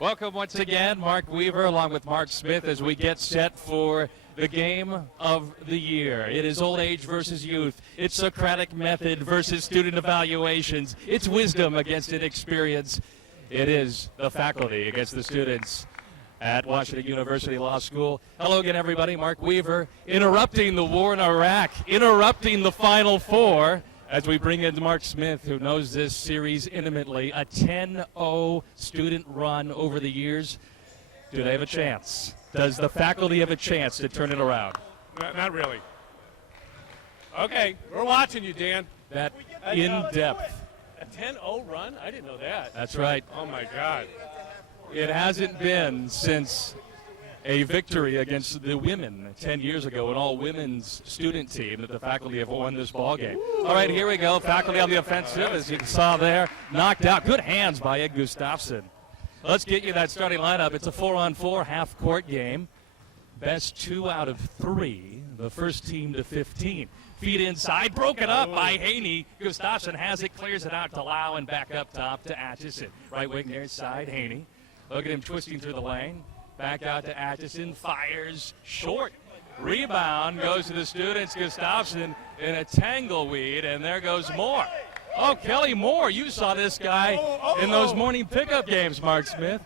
Welcome once again, Mark Weaver along with Mark Smith as we get set for the game of the year. It is old age versus youth. It's Socratic method versus student evaluations. It's wisdom against inexperience. It is the faculty against the students at Washington University Law School. Hello again, everybody. Mark Weaver interrupting the war in Iraq, interrupting the Final Four, as we bring in Mark Smith, who knows this series intimately. A 10-0 student run over the years. Do they have a chance? Does the faculty have a chance to turn it around? Not really. Okay, we're watching you, Dan. That in-depth. A 10-0 run? I didn't know that. That's right. Oh, my God. It hasn't been since a victory against the women 10 years ago, an all-women's student team, that the faculty have won this ball game. All right, here we go. Faculty on the offensive, as you saw there, knocked out. Good hands by Ed Gustafsson. Let's get you that starting lineup. It's a 4-on-4 half-court game. Best 2 out of 3. The first team to 15. Feet inside, broken up by Haney. Gustafsson has it, clears it out to Lau, and back up top to Atchison. Right wing near side, Haney. Look at him twisting through the lane. Back out to Atchison, fires short. Rebound goes to the students. Gustafsson in a tangleweed, and there goes Moore. Oh, Kelly Moore, you saw this guy in those morning pickup games, Mark Smith.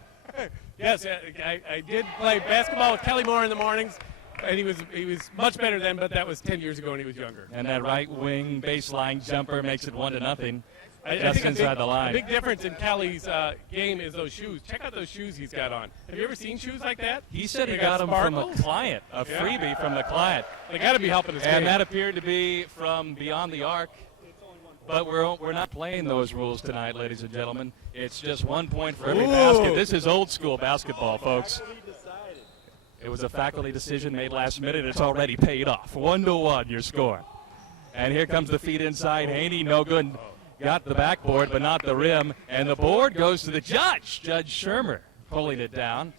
Yes, I did play basketball with Kelly Moore in the mornings, and he was much better then, but that was 10 years ago when he was younger. And that right wing baseline jumper makes it 1-0. I Just think inside the line. A big difference in Kelly's game is those shoes. Check out those shoes he's got on. Have you ever seen shoes like that? He said he got them from a client, a freebie from the client. They got to be helping his game. And that appeared to be from beyond the arc. But we're not playing those rules tonight, ladies and gentlemen. It's just 1 point for every basket. This is old school basketball, folks. It was a faculty decision made last minute. It's already paid off. 1-1 your score. And here comes the feet inside. Haney, no good. Got the backboard, but not the rim. And the board goes to the judge, Judge Shermer, pulling it down.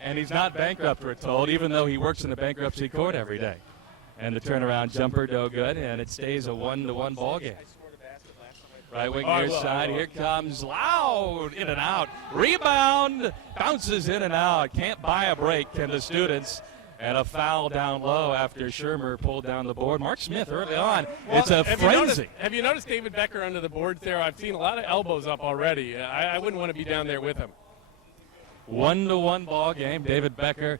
And he's not bankrupt, we're told, even though he works in the bankruptcy court every day. And the turnaround jumper, no good, and it stays a 1-1 ball game. Right wing near side, here comes Loud, in and out. Rebound, bounces in and out. Can't buy a break, can the students. And a foul down low after Shermer pulled down the board. Mark Smith early on. Well, it's a frenzy. Have you noticed David Becker under the boards there? I've seen a lot of elbows up already. I wouldn't want to be down there with him. 1-1 ball game. David Becker,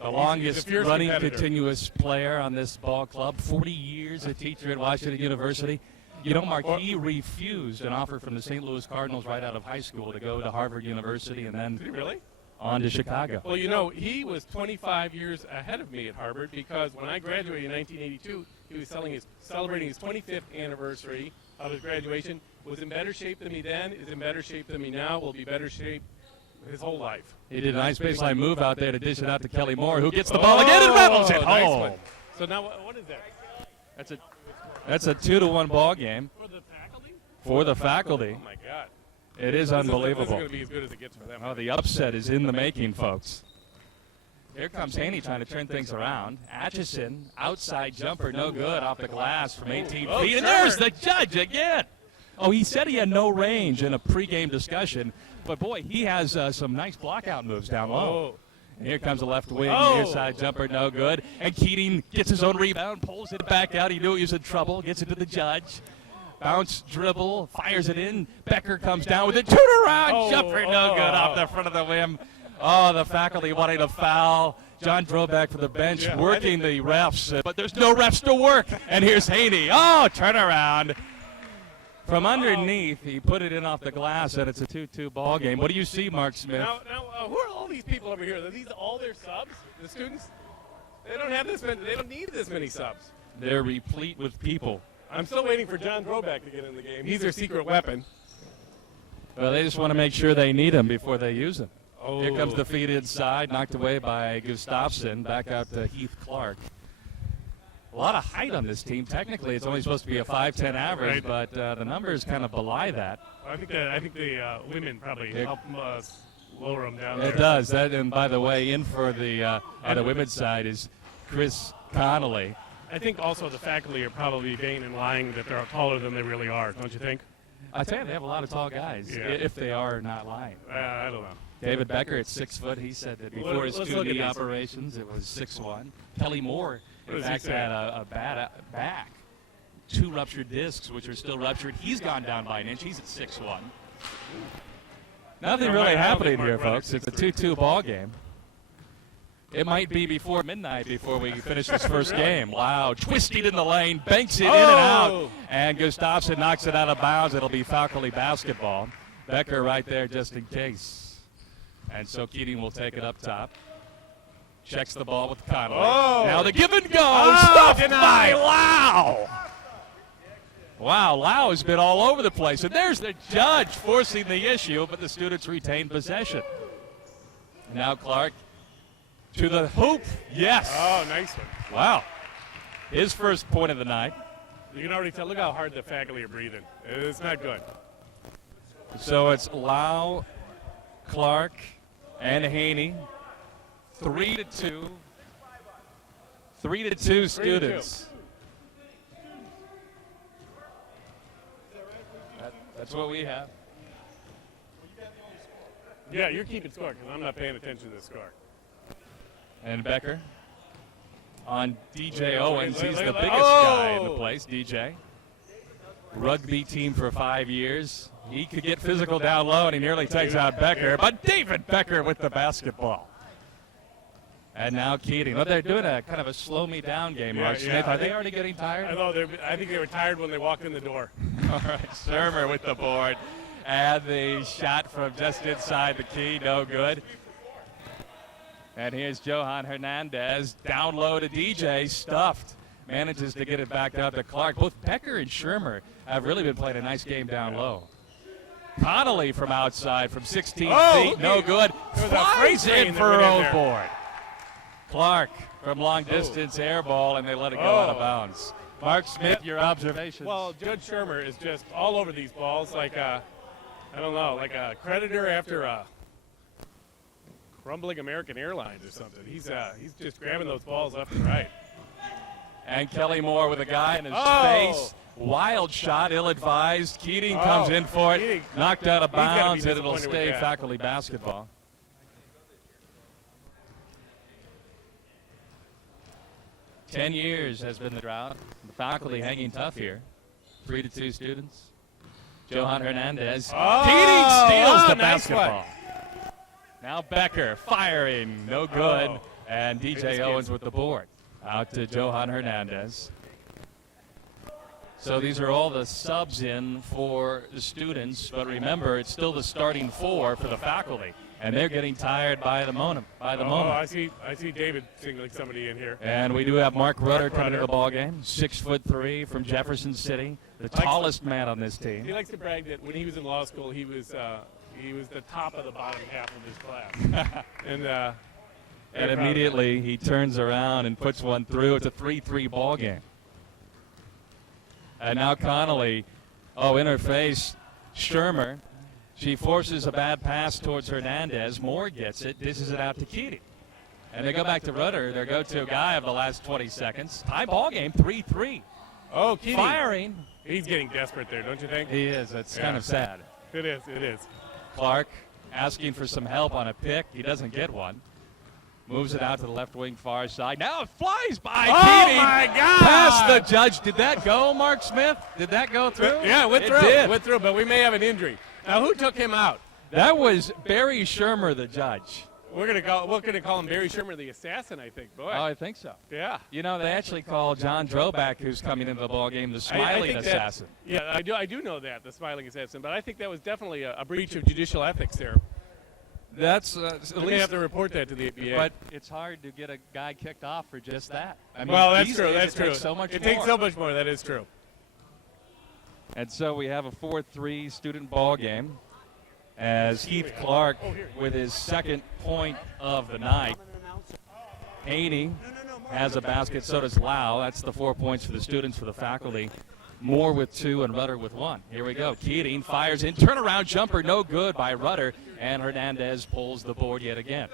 the longest running continuous player on this ball club. 40 years a teacher at Washington University. You know, Mark, he refused an offer from the St. Louis Cardinals right out of high school to go to Harvard University and then Did he really? On to Chicago. Well, you know, he was 25 years ahead of me at Harvard because when I graduated in 1982, he was celebrating his 25th anniversary of his graduation. Was in better shape than me then, is in better shape than me now, will be better shape his whole life. He did a nice baseline move out there to dish it out to Kelly Moore, who gets the ball again and rattles it nice home. one. So now what is that? That's a 2-1 ball game. For the faculty? For the faculty. Oh, my God. It is unbelievable. This is going to be as good as it gets for them. Oh, the upset is in the making, folks. Here comes Haney trying to turn things around. Atchison, outside jumper, no good, off the glass from 18 feet. And there's the judge again. Oh, he said he had no range in a pregame discussion. But, boy, he has some nice blockout moves down low. And here comes the left wing, near side jumper, no good. And Keating gets his own rebound, pulls it back out. He knew he was in trouble, gets it to the judge. Bounce, dribble, fires it in. Becker comes down with a turnaround jumper, no good off the front of the rim. Oh, the faculty wanting a foul. John Droback for the bench, working the refs, but there's no refs to work. And here's Haney. Oh, turnaround. From underneath, he put it in off the glass, and it's a 2-2 ball game. What do you see, Mark Smith? Now, who are all these people over here? Are these all their subs, the students? They don't have this many. They don't need this many subs. They're replete with people. I'm still waiting for John Droback to get in the game. He's their secret weapon. Well, they just want to make sure they need him before they use him. Oh. Here comes the feed inside, knocked away by Gustafsson. Back out to Heath Clark. A lot of height on this team. Technically, it's only supposed to be a 5'10" average, but the numbers kind of belie that. I think the women probably help lower them down there. It does. And by the way, in for the on the women's side is Chris Connolly. I think also the faculty are probably vain and lying that they're taller than they really are, don't you think? I tell you, they have a lot of tall guys, if they are not lying. I don't know. David Becker at 6 foot. He said that before his 2-knee operations, it was 6'1". Kelly Moore, in fact, had a bad back. 2 ruptured discs, which are still ruptured. He's gone down by an inch. He's at 6'1". Nothing really happening here, folks. It's a 2-2 ball game. It might be before midnight before we finish this first game. Wow, twisted in the lane, banks it in and out, and Gustafsson knocks it out of bounds. It'll be faculty basketball. Becker right there just in case. And so Keating will take it up top. Checks the ball with Connolly. Now the give and go, stuffed by Lau. Wow, Lau has been all over the place. And there's the judge forcing the issue, but the students retain possession. Now Clark to the hoop. Yes. Oh, nice one. Wow. His first point of the night. You can already tell. Look how hard the faculty are breathing. It's not good. So it's Lau, Clark, and Haney. 3-2. 3-2 students. That's what we have. Yeah, you're keeping score because I'm not paying attention to the score. And Becker on DJ Owens. He's the biggest guy in the place, DJ. Rugby team for 5 years. He could get physical down low, and he nearly takes out Becker. But David Becker with the basketball. And now Keating. Well, they're doing a kind of a slow-me-down game, Mark Smith. Are they already getting tired? I think they were tired when they walked in the door. All right, Shermer with the board. And the shot from just inside the key, no good. And here's Johan Hernandez, down low to DJ, stuffed. Manages to get it back out to Clark. Both Becker and Shermer have really been playing a nice game down low. Connolly from outside from 16 feet, no good. Flies in for her own board. Clark from long distance air ball, and they let it go out of bounds. Mark Smith, your observations. Well, Judge Shermer is just all over these balls like a creditor after a crumbling American Airlines or something. He's just grabbing those balls left and right. And Kelly Moore with a guy in his face. Wild shot, ill-advised. Keating comes in for it. Knocked out of bounds, and it'll stay faculty basketball. Ten years has been the drought. The faculty hanging tough here. 3-2 students. Johan Hernandez. Keating steals the basketball. Now Becker firing, no good. And DJ Owens with the board. Out to Johan Hernandez. So these are all the subs in for the students, but remember, it's still the starting 4 for the faculty, and they're getting tired by the moment. I see David singling somebody in here. And we do have Mark Rudder coming to the ball game, 6'3" from Jefferson City, the tallest man on this team. He likes to brag that when he was in law school, he was the top of the bottom half of his class. And immediately he turns around and puts one through. It's a 3-3 ball game. And now Connolly, in her face, Shermer. She forces a bad pass towards Hernandez. Moore gets it, dishes it out to Keating. And they go back to Rudder, their go-to guy of the last 20 seconds. Tie ball game, 3-3. Oh, Keating. Firing. He's getting desperate there, don't you think? He is. It's kind of sad. It is. Clark asking for some help on a pick. He doesn't get one. Moves it out to the left wing far side. Now it flies by Keating. My God! Past the judge. Did that go, Mark Smith? Did that go through? Yeah, it went through. Did. Went through, but we may have an injury. Now, who took him out? That was Barry Shermer, the judge. We're gonna call him Barry Shermer, the assassin. I think. Boy. Oh, I think so. Yeah. You know, they actually call John Droback, who's coming into the ball game, the smiling assassin. I do know that, the smiling assassin. But I think that was definitely a breach of judicial ethics there. That's we have to report that to the ABA. But it's hard to get a guy kicked off for just that. I mean, well, that's true. It takes so much more. It takes so much more. That is true. And so we have a 4-3 student ball game as Heath Clark with his second point of the night. Haney has a basket, so does Lau. That's the 4 points for the students, for the faculty. Moore with 2 and Rudder with 1. Here we go. Keating fires in. Turnaround jumper, no good by Rudder. And Hernandez pulls the board yet again.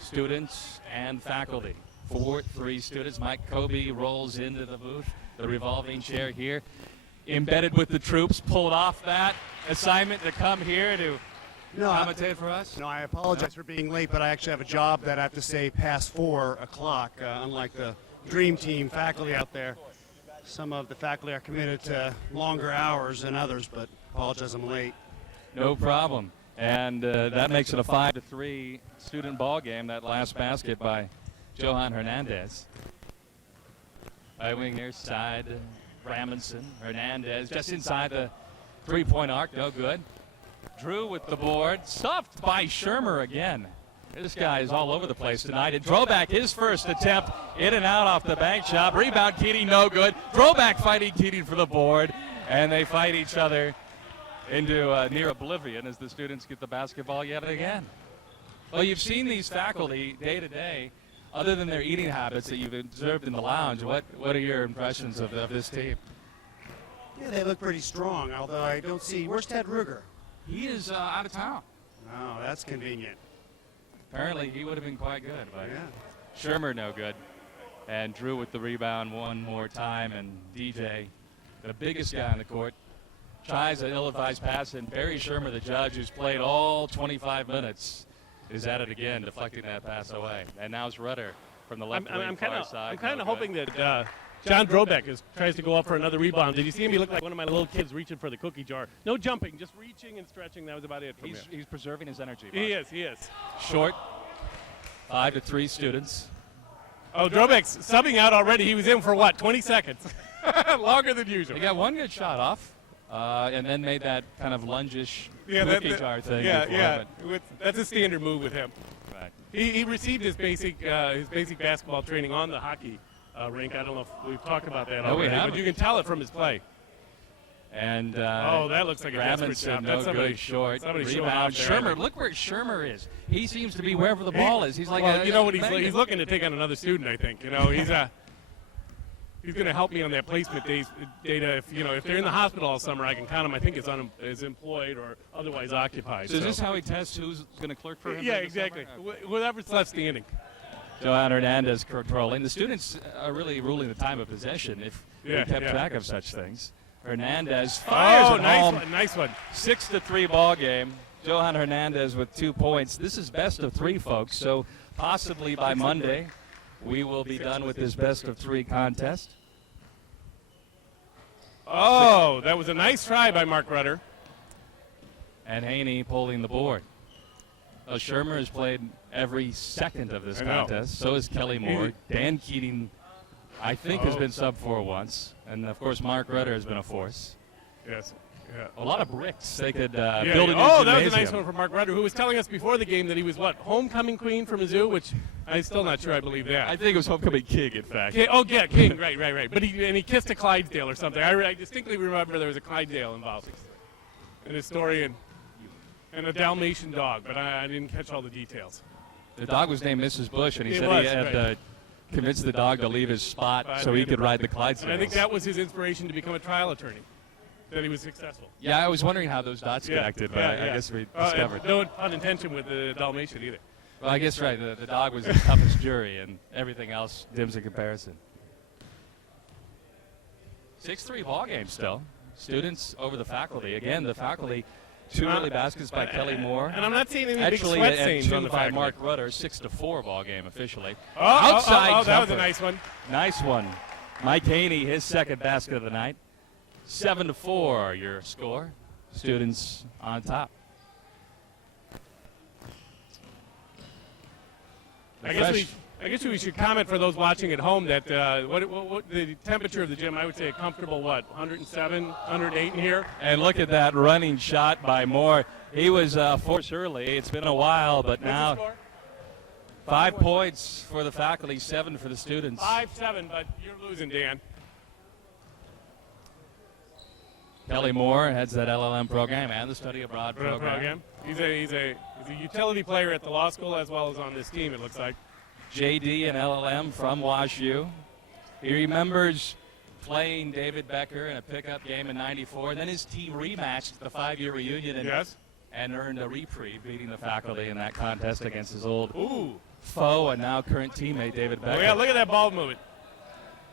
Students and faculty. 4-3 students. Mike Kobe rolls into the booth. The revolving chair here. embedded with the troops, pulled off that assignment to come here to commentate for us? No, I apologize for being late, but I actually have a job that I have to stay past 4 o'clock, unlike the Dream Team faculty out there. Some of the faculty are committed to longer hours than others, but apologize I'm late. No problem. And that makes it a 5-3 student ball game, that last basket by Johan Hernandez. By wing near side, Ramonson, Hernandez just inside the three-point arc, no good. Drew with the board, stuffed by Shermer again. This guy is all over the place tonight. And Droback, his first attempt, in and out off the bank shot. Rebound, Keating, no good. Droback fighting Keating for the board, and they fight each other into near oblivion as the students get the basketball yet again. Well, you've seen these faculty day to day. Other than their eating habits that you've observed in the lounge, what are your impressions of this team? Yeah, they look pretty strong, although I don't see. Where's Ted Ruger? He is out of town. Oh, that's convenient. Apparently, he would have been quite good, but Yeah. Shermer no good. And Drew with the rebound one more time, and DJ, the biggest guy on the court, tries an ill-advised pass, and Barry Shermer, the judge, who's played all 25 minutes, is at it again, deflecting that pass away. And now it's Rudder from the left wing far side. I'm kind no of good. hoping that John Drobeck tries to go up for another rebound. Did you see him? He looked like one of my little kids reaching for the cookie jar. No jumping, just reaching and stretching. That was about it from him. He's preserving his energy. He is. Short, 5-3 students. Oh, Drobeck's subbing out already. He was in for what, 20 seconds? Longer than usual. He got one good shot off, and then made that kind of lunge-ish Yeah, cookie jar thing. before, That's a standard move with him. but- right. He received his basic basketball training on the hockey rink. I don't know if we've talked about that No, we already, haven't. but you can tell it from his play. And That looks like a desperate Ramonson, shot. no That's somebody good short. somebody showing Rebound. off there. Shermer, look where Shermer is. He seems to be wherever the ball is. He's like well, a, you know what magnet. he's looking to take on another student. I think he's going to help me on that placement data. If they're in the hospital all summer, I can count him. I think as employed or otherwise occupied. So is this how he tests who's going to clerk for him? Yeah, during the exactly. summer? Whatever's left standing. Johan Hernandez controlling. The students are really ruling the time of possession if Yeah, they kept yeah. track of such things. Hernandez fires it home. Nice one. 6-3 ball game. Johan Hernandez with 2 points. This is best of 3, folks. So possibly by Monday, we will be done with this best of 3 contest. Oh, that was a nice try by Mark Rudder. And Haney pulling the board. Shermer has played every second of this I know. contest. So is Kelly Moore. Dan Keating, I think, has been sub 4 once. And, of course, Mark Rudder has been a force. Yes. Yeah. A lot of bricks they could build a new Oh, gymnasium. that was a nice one from Mark Rudder, who was telling us before the game that he was, homecoming queen from Mizzou, which I'm still not sure I believe that. I think it was homecoming king, in fact. King, right. But he kissed a Clydesdale or something. I distinctly remember there was a Clydesdale involved. An historian and a Dalmatian dog, but I didn't catch all the details. The dog was named Mrs. Bush, and he It said was, he had right. convinced the dog to leave his spot so he could ride the Clydesdales. And I think that was his inspiration to become a trial attorney, that he was successful. Yeah, I was wondering how those dots connected, but I guess we discovered. No pun intended with the Dalmatian either. Well, I guess right. The dog was the toughest jury, and everything else dims in comparison. 6-3 ball game still. Students over the faculty. Again, the faculty, 2 early baskets by Kelly Moore. And I'm not seeing any Actually, big sweat and stains on 2 the by faculty. Mark Rudder. 6-4 ball game officially. Outside that was jumper. a nice one. Nice one. Mike Haney, his second basket of the night. 7-4 your score. Students on top. I guess we should comment for those watching at home that what the temperature of the gym, I would say a comfortable 107, 108 in here. And look at that running shot by Moore. He was forced early. It's been a while, but now What's the score? 5 points for the faculty, 7 for the students. 5-7, but you're losing, Dan. Kelly Moore heads that LLM program and the study abroad program. Program. He's a utility player at the law school as well as on this team, it looks like. JD and LLM from WashU. He remembers playing David Becker in a pickup game in '94. Then his team rematched the 5-year reunion and earned a reprieve, beating the faculty in that contest against his old foe and now current teammate David Becker. Oh, yeah, look at that ball movement.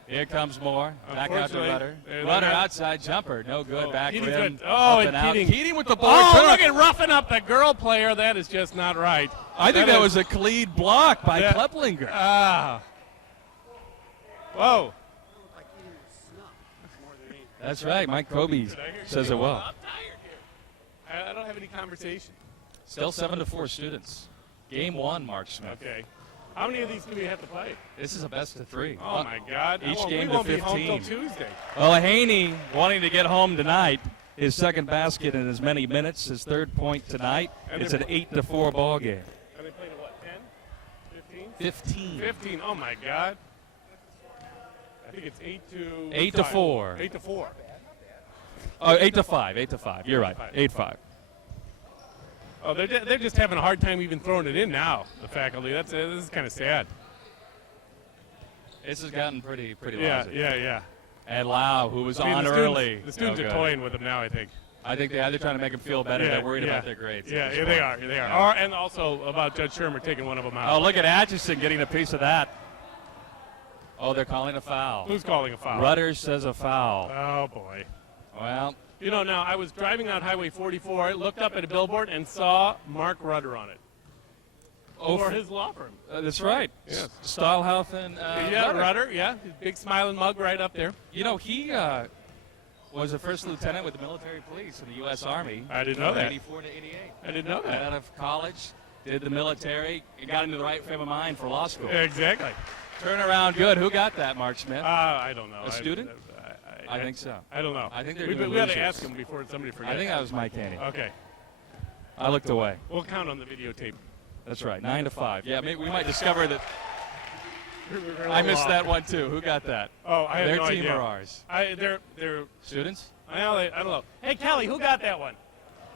Here comes Moore. Back out to Rudder. they're Rudder not- outside jumper. No good. Back Keating's rim. good. Oh, up and and out. Keating. Keating with the board. Oh, Turn. look at roughing up the girl player. That is just not right. I think that is- was a lead block by that- Kleplinger. Ah. Whoa. That's right. Mike Kobe says it well. I'm tired here. I don't have any conversation. Still 7-4 students. Game 1, Mark Smith. Okay. How many of these do we have to play? This is a best of 3. Oh, my God. Each we game won't to be home 15. till Tuesday. Well, Haney wanting to get home tonight. His second basket in as many minutes. His third point tonight. And It's they're- an 8-4 ball game. Are they playing at what, 10? 15? 15. 15. Oh, my God. I think it's 8 to 8 to 4. 8 to 4. Oh, 8-5. 8-5. You're right. 8-5. Oh, they're just having a hard time even throwing it in now, the faculty. This is kind of sad. This has gotten pretty Yeah, lousy. yeah. And Lau, who was I mean, on the early. The students No are good. toying with them now, I think. I think they're trying to make them feel better. Yeah, They're worried yeah. about their grades. Yeah, at this they point. are. They are. Yeah. And also about Judge Shermer taking one of them Oh, out. look at Atchison getting a piece of that. Oh, they're calling a foul. Who's calling a foul? Rudder says a foul. Oh, boy. Well, You know, now, I was driving on Highway 44, looked up at a billboard, and saw Mark Rudder on it. For his law firm. That's right. Yes. Stahlhoff and Yeah, Rudder, yeah. His big smiling mug right up there. You know, he was a first lieutenant with the military police in the U.S. Army. I didn't know that. 84 to 88. I didn't know that. Out of college, did the military, and got into the right frame of mind for law school. Exactly. Turn around good. Who got that, Mark Smith? I don't know. A student? I I think so. I don't know. I think they're we gonna got to lose ask this. him before somebody forgets. I think that was Mike Haney. Okay. I looked away. We'll count on the videotape. That's right. 9-5. Yeah, maybe we might discover that. We're I missed off. that one too. Who got that? Oh, I have Their no team idea. or ours? They're. Students? I don't know. Hey, Kelly, who got that one?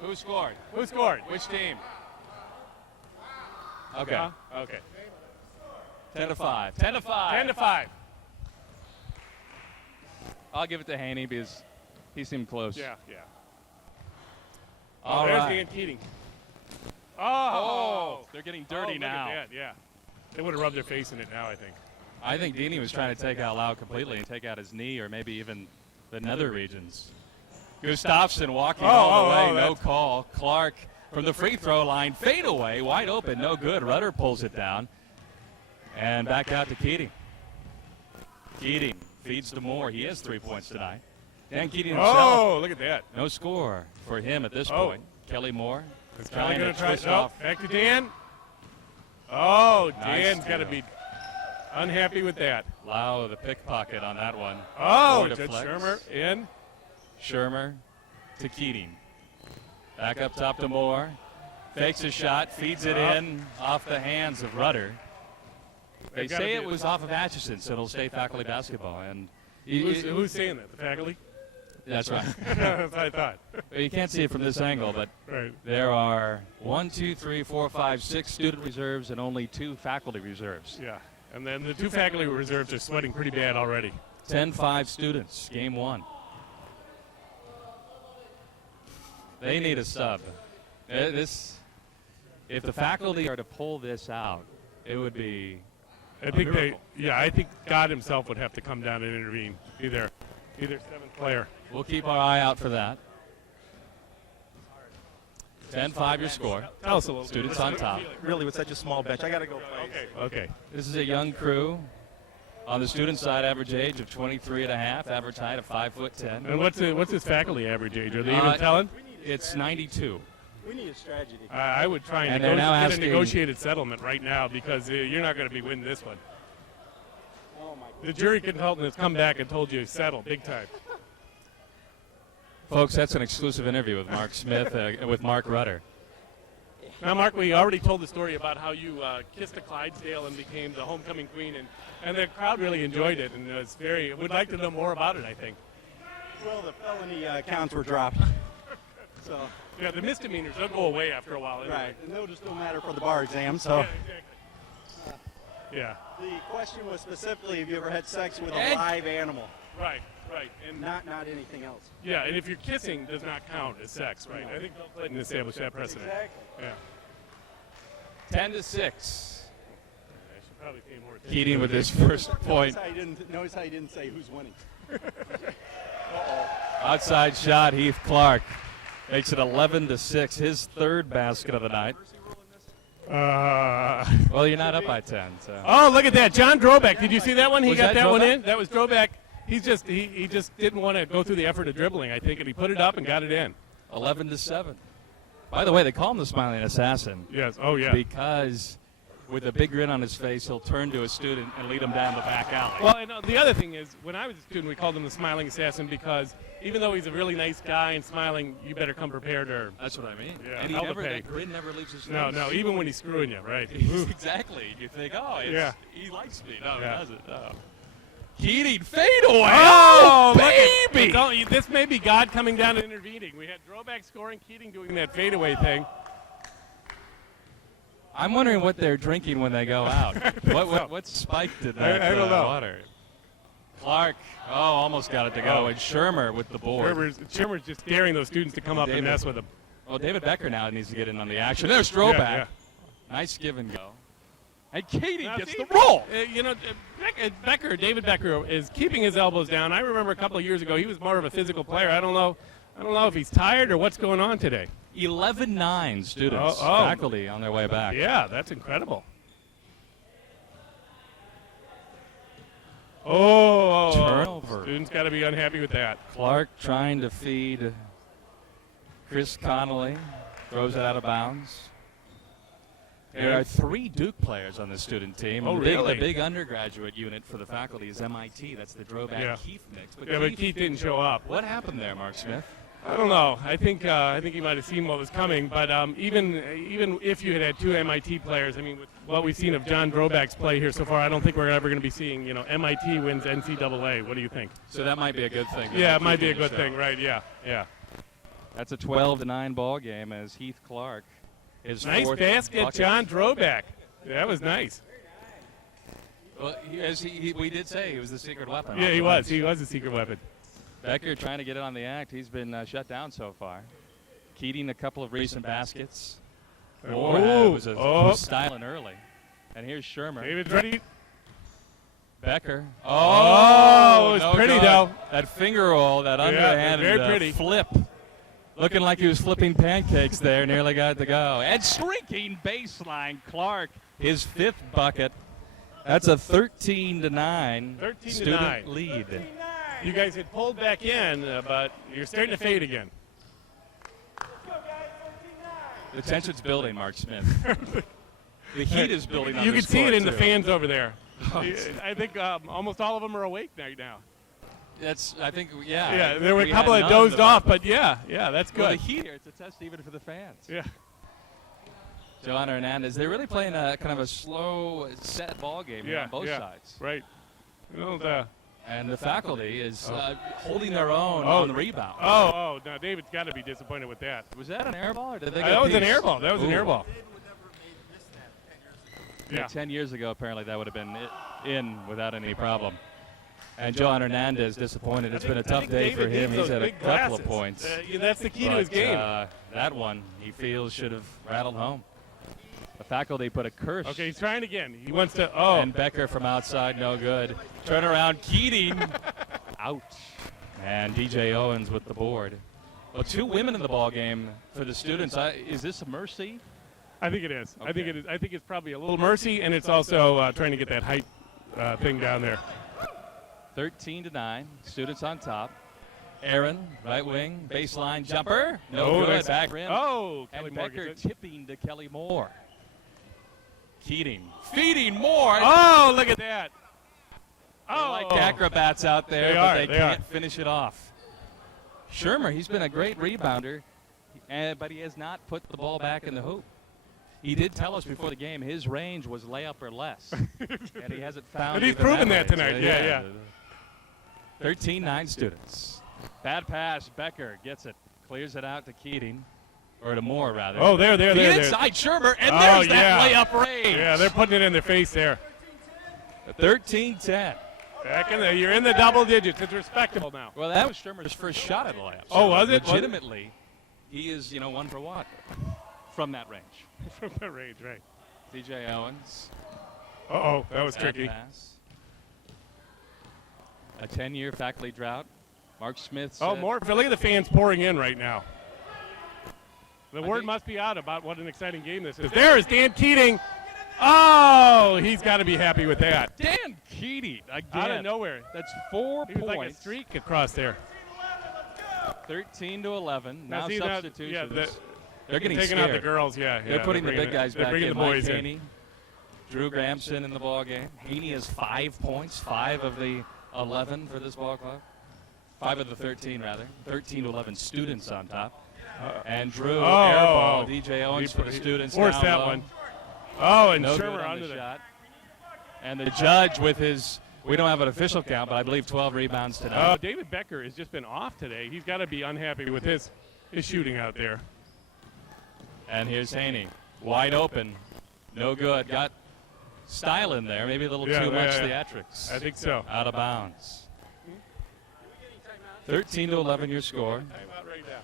Who scored? Who scored? Which team? Okay. Okay. 10-5. 10-5. 10 to 5. I'll give it to Haney because he seemed close. Yeah. All there's right. Dan Keating. Oh, they're getting dirty look now. At that, yeah. They would have rubbed their face in it now, I think. I think Dini was trying to take out Lau completely and take out his knee or maybe even the nether regions. Gustafsson walking all the way, no call. Clark from the free throw line, fade away, wide open, no good. Rudder pulls it down. And back out to Keating. Keating feeds to Moore. He has 3 points tonight. Dan Keating himself. Oh, look at that. No score for him at this Oh. point. Kelly Moore Is trying Kelly to gonna twist try? off. Back to Dan. Oh, Nice Dan's got to steal. be unhappy with that. Lau the pickpocket on that one. Oh, Moore Judge deflects. Shermer in. Shermer to Keating. Back up top to Moore. Fakes a shot, feeds it in off the hands of Rudder. They They've gotta say be- it was off of Atchison, so it'll stay faculty basketball. And Who's saying that? The faculty? that's right. That's what I thought. You can't see it from this angle, but Right. there are 1, 2, 3, 4, 5, 6 student reserves and only 2 faculty reserves. Yeah. And then the two faculty reserves are sweating pretty bad already. 10-5 students, game 1. They need a sub. If the faculty are to pull this out, it would be I think miracle. I think God himself would have to come down and intervene. Either seventh player. We'll keep our eye out for that. 10-5 your score. Tell us a little. Students on top. Really, with such a small bench, I got to go play. Okay. This is a young crew. On the student side, average age of 23 and a half, average height of 5'10". And what's his faculty average age? Are they even telling? It's 92. We need a strategy. I would try and And they're now get a asking- negotiated settlement right now because you're not going to be winning this one. Oh my! The jury consultant has come back and told you settle big time. Folks, that's an exclusive interview with Mark Smith, with Mark Rudder. Now, Mark, we already told the story about how you kissed a Clydesdale and became the homecoming queen, and the crowd really enjoyed it, and it's would like to know more about it, I think. Well, the felony counts were dropped. So Yeah, the misdemeanors, they'll go away after a while. Anyway. right, and they'll just don't matter for the bar exam. Yeah, So exactly. Yeah, the question was specifically, have you ever had sex with Ed? a live animal? right. And Not anything else. yeah, and if you're kissing, does not count as sex, right? I think Bill Clinton established that precedent. Exactly. Yeah. 10-6. Probably pay more attention. Keating with his first point. Notice how he didn't say who's winning. Outside shot, Heath Clark makes it 11-6, his third basket of the night. Well, you're not up by 10. So. Oh, look at that. John Drobeck. Did you see that one? He Was got that that one Drobeck? in. That was Drobeck. He just didn't want to go through the effort of dribbling, I think, and he put it up and got it in. 11-7. By the way, they call him the Smiling Assassin. Yes. Oh, yeah. Because with a big grin on his face, he'll turn to a student and lead him down the back alley. Well, and the other thing is, when I was a student, we called him the Smiling Assassin because even though he's a really nice guy and smiling, you better come prepared or That's what I mean. Yeah, And hell to pay. that grin never leaves his face. no, even when he's screwing you, right? Exactly. You think, Yeah. he likes me. No, Yeah. he doesn't. No. Keating fadeaway. Oh, look at- baby! this may be God coming down and intervening. We had Drobeck scoring, Keating doing that fadeaway thing. I'm wondering what they're drinking when they go out. What's spiked in that I don't know. water? Clark, almost got it to go. Oh. And Shermer with the board. Shermer's just daring those students to come up David. and mess with him. Well, David Becker now needs to get in on the action. There's Stroback. Yeah. Nice give and go. And Katie Now, gets see, the roll. David Becker is keeping his elbows down. I remember a couple of years ago he was more of a physical player. I don't know if he's tired or what's going on today. 11-9 students, Oh. faculty on their way back. Yeah, that's incredible. Oh, Turnover. Students got to be unhappy with that. Clark trying to feed Chris Connolly. Throws it out of bounds. There are 3 Duke players on the student team. Oh, the big, really? The big undergraduate unit for the faculty is MIT. That's the Droback-Keith mix. But Keith didn't show up. What happened there, Mark Smith? I don't know. I think he might have seen what was coming. But even if you had 2 MIT players, I mean, with what we've seen of John Droback's play here so far, I don't think we're ever going to be seeing, MIT wins NCAA. What do you think? So that might be a good thing. Yeah, it might be a good thing, right? Yeah. That's a 12-9 ball game as Heath Clark is Nice fourth basket, bucket. John Drobeck. That was nice. Well, we did say he was the secret weapon. Yeah, off he the was. bench. He was a secret weapon. Becker trying to get it on the act. He's been shut down so far. Keating a couple of recent baskets. Was styling early. And here's Shermer. David's ready. Becker. Oh, it was no pretty, good. though. That finger roll, that Yeah, underhand very pretty. flip. Looking like he was flipping pancakes there. Nearly got it to go. And shrinking baseline. Clark, his 5th bucket. That's a 13-9 13-9. student lead. You guys had pulled back in, but you're starting to fade again. The tension's building, Mark Smith. The heat is building on You this can see it court, in the too. fans over there. Oh, I think almost all of them are awake right now. I think, yeah. Yeah, there were a we couple had that none dozed of off, but yeah, that's Well, the good. heat here, it's a test even for the fans. Yeah. Johan Hernandez, they're really playing a kind of a slow set ball game here on both sides. Right. And the faculty is holding their own Oh. on the rebound. Now David's got to be disappointed with that. Was that an air ball or did they get That was an piece? air ball. That was an Ooh. air ball. Yeah, 10 years ago, apparently, that would have been in without any problem. And Johan Hernandez disappointed. It's been a tough day for him. He's had a couple of points. That's the key to his game. That one, he feels, should have rattled home. The faculty put a curse. Okay, he's trying again. He wants to. And Becker from outside, no good. Turn around, Keating. Ouch. And DJ Owens with the board. Well, 2 women in the ball game for the students. Is this a mercy? I think it is. I think Okay. it is. I think it's probably a little mercy, and it's also trying to get that height thing down there. 13-9. Students on top. Aaron, right wing, baseline jumper. No Oh, good. that's- Back rim. Oh, And Kelly Moore Becker gets it. tipping to Kelly Moore. Keating feeding Moore. Oh, look at that. They're like acrobats out there, They but are, they they can't are. finish it off. Shermer, he's been a great rebounder, but he has not put the ball back in the hoop. He did tell us before the game his range was layup or less, and he hasn't found. And he's even proven that range. tonight. Yeah. 13-9 students. Bad pass. Becker gets it, clears it out to Keating, or to Moore rather. Oh, there. Feed inside Shermer, and Oh, there's yeah. that layup range. Yeah, they're putting it in their face there. 13-10. Back in there. You're in the double digits. It's respectable now. Well, that was Shermer's first shot at the layup. Oh, was it? Legitimately, he is 1 for 1 from that range. From the range, right. DJ Owens. Uh-oh, that was Bad tricky. pass. A 10-year faculty drought. Mark Smith Oh, said, more. Look at the fans pouring in right now. The I word think- must be out about what an exciting game this is. There is Dan Keating. Oh, he's got to be happy with that. Dan Keating again. Out of nowhere. That's 4 He was points. like a streak across there. 13-11. Now see, now- substitutions. yeah, They're getting taking scared. out the girls, yeah. They're putting the big guys they're back bringing in. the boys Mike in. Haney, Drew Gramson in the ball game. Haney has 5 points, 5 of the 11 for this ball club. 5 of the 13, rather. 13-11 students on top. And Drew, airball. DJ Owens for the students. Forced down that low. one. Oh, and No good Shermer on onto the the shot. And the judge with his, we don't have an official count, but I believe 12 rebounds tonight. David Becker has just been off today. He's got to be unhappy with his shooting out there. And here's Haney, wide open, no good. Got style in there, maybe a little too much theatrics. I think so. Out of bounds. 13-11 your score. Timeout right now.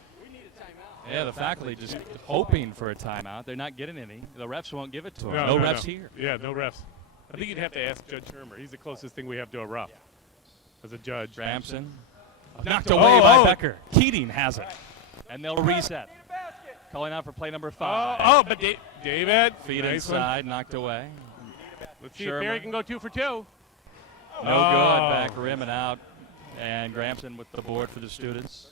Yeah, the faculty just hoping for a timeout. They're not getting any. The refs won't give it to them. No, No refs here. Yeah, no refs. I think you'd have to ask Judge Shermer. He's the closest thing we have to a rough as a judge. Ramson knocked away by oh. Becker. Keating has it. And they'll reset. Calling out for play number 5. But David. Feet nice inside, knocked away. One. Let's see Shermer. if Barry can go 2 for 2. No good. Back rim and out. And Gramson with the board for the students.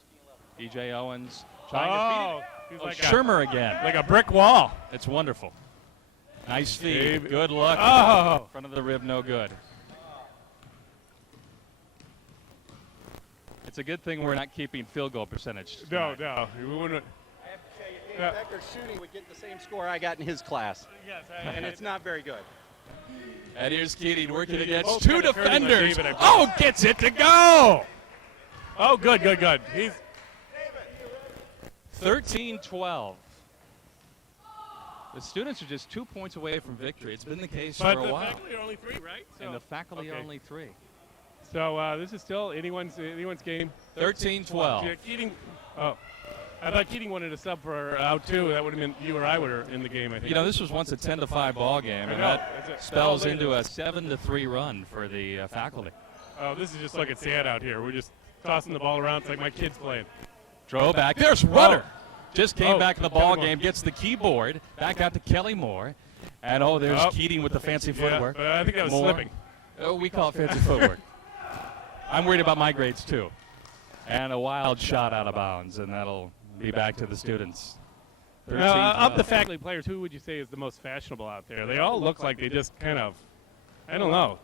DJ Owens trying to feed He's it. like Shermer again. like a brick wall. It's wonderful. Nice feed. Dave- Good look. Oh. Front of the rib, no good. It's a good thing we're not keeping field goal percentage. No, tonight. no. We wouldn't. I have to tell you, Becker's shooting would get the same score I got in his class, Yes, and it's not very good. And here's Keating working against both 2 kinda turning like defenders. David, I Oh, gets it to go. Oh, good. He's 13-12. The students are just 2 points away from victory. It's been the case but for a the while. faculty are only 3, right? And the faculty are okay. only 3. So this is still anyone's game. 13-12. Yeah, Keating. Oh, I thought Keating wanted a sub for out too. That would have been you or I were in the game. I think. You know, this was once a 10-5 ball game, I and know. that That's it. spells Oh, into a 7-3 run for the faculty. Oh, this is just looking sad out here. We're just tossing the ball around. It's like my kids playing. Throw back. There's Rudder. Just came Oh, back in the ball Kelly game, Moore. gets the keyboard, back out to Kelly Moore. And, there's Oh. Keating with the fancy footwork. Yeah, but I think that was Moore. slipping. Oh, we call it fancy footwork. I'm worried about my grades, too. And a wild shot out of bounds, and that'll be back to the students. Of the faculty players, who would you say is the most fashionable out there? They all look like they just kind of, I don't know,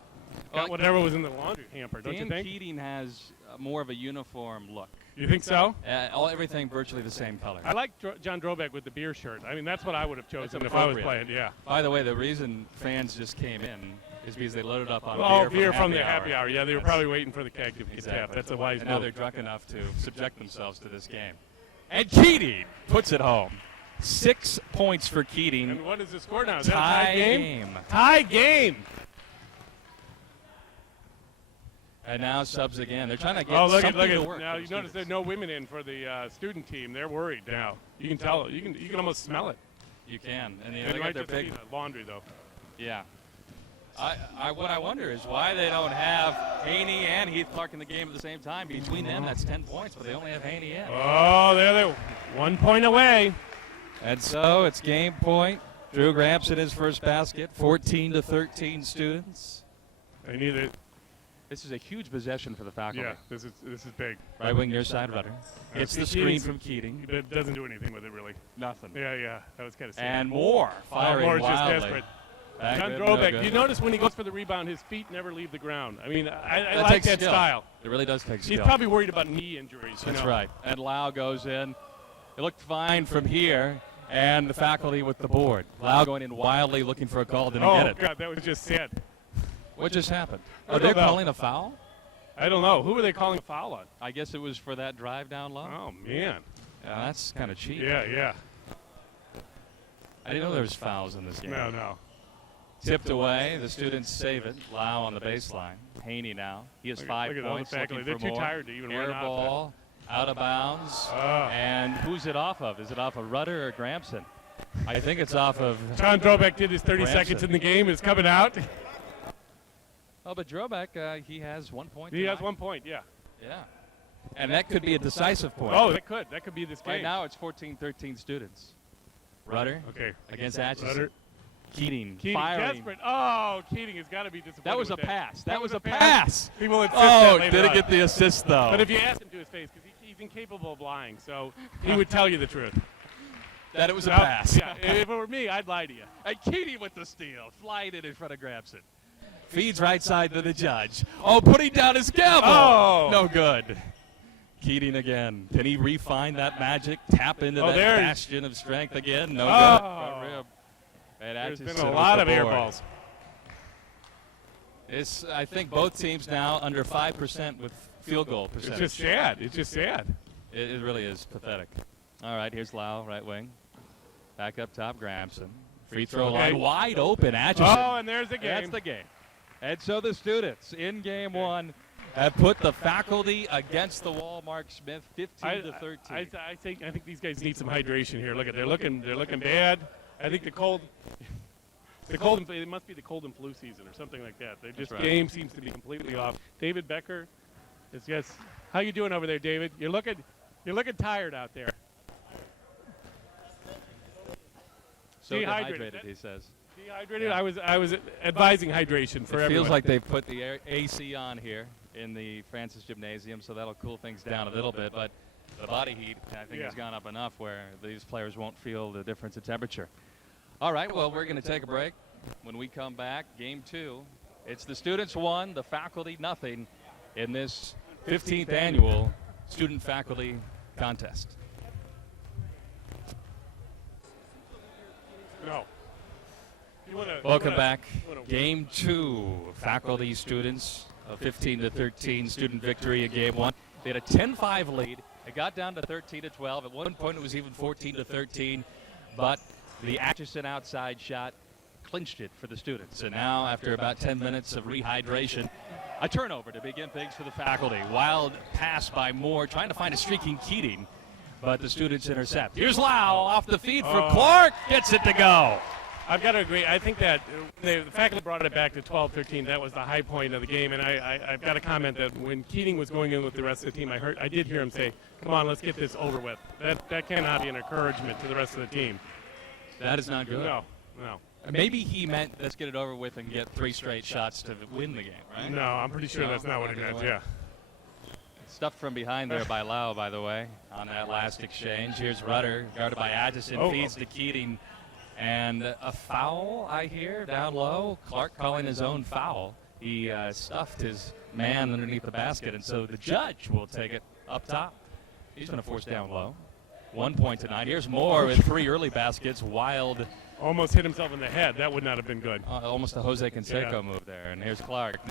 got whatever was in the laundry hamper, don't you Dan think? Keating has more of a uniform look. You think so? Everything virtually the same color. I like John Drobeck with the beer shirt. I mean, that's what I would have chosen That's if I was appropriate. playing, yeah. By the way, the reason fans just came in is because they loaded up on Oh, beer from the happy happy hour. Yeah, they were Yes. probably waiting for the keg to be Exactly. tapped. That's a wise And now they're move. drunk enough to subject themselves to this game. And Keating puts it home. 6 points for Keating. And what is the score now? Is that a Tie tie game? game. Tie game. And now subs again. They're trying to get Oh, look something at to work. now. for You the notice there's students. no women in for the student team. They're worried now. You can tell. You can almost smell it. You can. And It they got might their just be big. the laundry though. Yeah. What I wonder is why they don't have Haney and Heath Clark in the game at the same time. Between them, that's 10 points, but they only have Haney in. Oh, there they 1 point away. And so it's game point. Drew Gramson his first basket. 14-13 students. They need it. This is a huge possession for the faculty. Yeah, this is big. Right wing near side Rudder. Gets the screen Keating's- from Keating. It doesn't do anything with it really. Nothing. Yeah, that was kind of sad. And Moore firing Moore's just wildly. desperate. Back John rim, no Drobeck. good. You notice when he goes for the rebound, his feet never leave the ground. I mean, I That like takes that skill. style. It really does take skill. He's probably worried about knee injuries. That's right. And Lau goes in. It looked fine from here. And the faculty with the board. Lau going in wildly looking for a call. Didn't get Oh it. God, that was just sad. What just happened? I Are don't they know. calling a foul? I don't know. Who were they calling a foul on? I guess it was for that drive down low. Oh man. Yeah, that's kind of cheap. Yeah. I didn't know there was fouls in this game. No. Tipped away. The students save it. Lau on the baseline. Haney now. He has Look 5 at all the points. faculty. Looking for They're too more. tired to even Air run out ball. Out of bounds. Oh. And who's it off of? Is it off of Rudder or Gramson? I think it's off of. John Drobeck did his 30 Gramson. seconds in the game. It's coming out. Oh, but Drobeck, he has 1 point. He has tonight. 1 point, yeah. Yeah. And that could be a decisive point. Oh, that could. That could be this game. Right now it's 14-13 students. Rudder okay. against Atchison. Rudder. Keating firing. desperate. Oh, Keating has got to be disappointed. That was a with pass. That That was a pass. pass. He will insist Oh, that later didn't on. get the assist, though. But if you asked him to his face, because he's incapable of lying, so he would tell you the truth. that it was a No, pass. Yeah, if it were me, I'd lie to you. And Keating with the steal. Flying it in front of Grabson. Feeds right side to the judge. Oh, putting down his gavel. Oh. No good. Keating again. Can he refine that magic? Tap into that there's- bastion of strength again? No Oh. good. Front rib. And There's Atchison been a with lot the of air board. balls. It's, I think both teams now under 5% with field goal It's percentage. just sad. It's just sad. It really is pathetic. All right, here's Lau, right wing. Back up top, Grabson. Free throw Okay. line wide open. Atchison. Oh, and there's the game. That's the game. And so the students in game one have put the faculty against the wall. Mark Smith, 15-13. I think these guys need some hydration here. Look at they're looking bad. I think it must be the cold and flu season or something like that. They just right. game seems to be completely off. David Becker is just how you doing over there, David? You're looking tired out there. So Dehydrated. dehydrated, he says. Dehydrated. I was advising hydration for It everyone. feels like they've put the AC on here in the Francis Gymnasium, so that'll cool things down a little bit. But the body heat, I think, has gone up enough where these players won't feel the difference in temperature. All right, well, we're going to take a break. When we come back, game two, it's the students 1, the faculty nothing in this 15th annual student-faculty contest. no. Welcome back. Game 2, faculty students, a 15-13 student victory in game 1. They had a 10-5 lead. It got down to 13-12. At one point, it was even 14-13, but the Atchison outside shot clinched it for the students. And now, after about 10 minutes of rehydration, a turnover to begin things for the faculty. Wild pass by Moore, trying to find a streaking Keating, but the students intercept. Here's Lau off the feed from Clark, gets it to go. I've got to agree. I think that the faculty brought it back to 12-13. That was the high point of the game. And I've got to comment that when Keating was going in with the rest of the team, I did hear him say, "Come on, let's get this over with." That cannot be an encouragement to the rest of the team. That is not good. No. Maybe he meant let's get it over with and get 3 straight shots to win the game, right? No, I'm pretty sure that's not what he meant. Yeah. Stuffed from behind there by Lau, by the way, on that last exchange. Here's Rudder, guarded by Atchison, feeds to Keating. And a foul, I hear, down low. Clark calling his own foul. He stuffed his man underneath the basket, and so the judge will take it up top. He's going to force down low. 1 point tonight. Here's Moore with 3 early baskets. Wild. Almost hit himself in the head. That would not have been good. Almost a Jose Canseco move there. And here's Clark.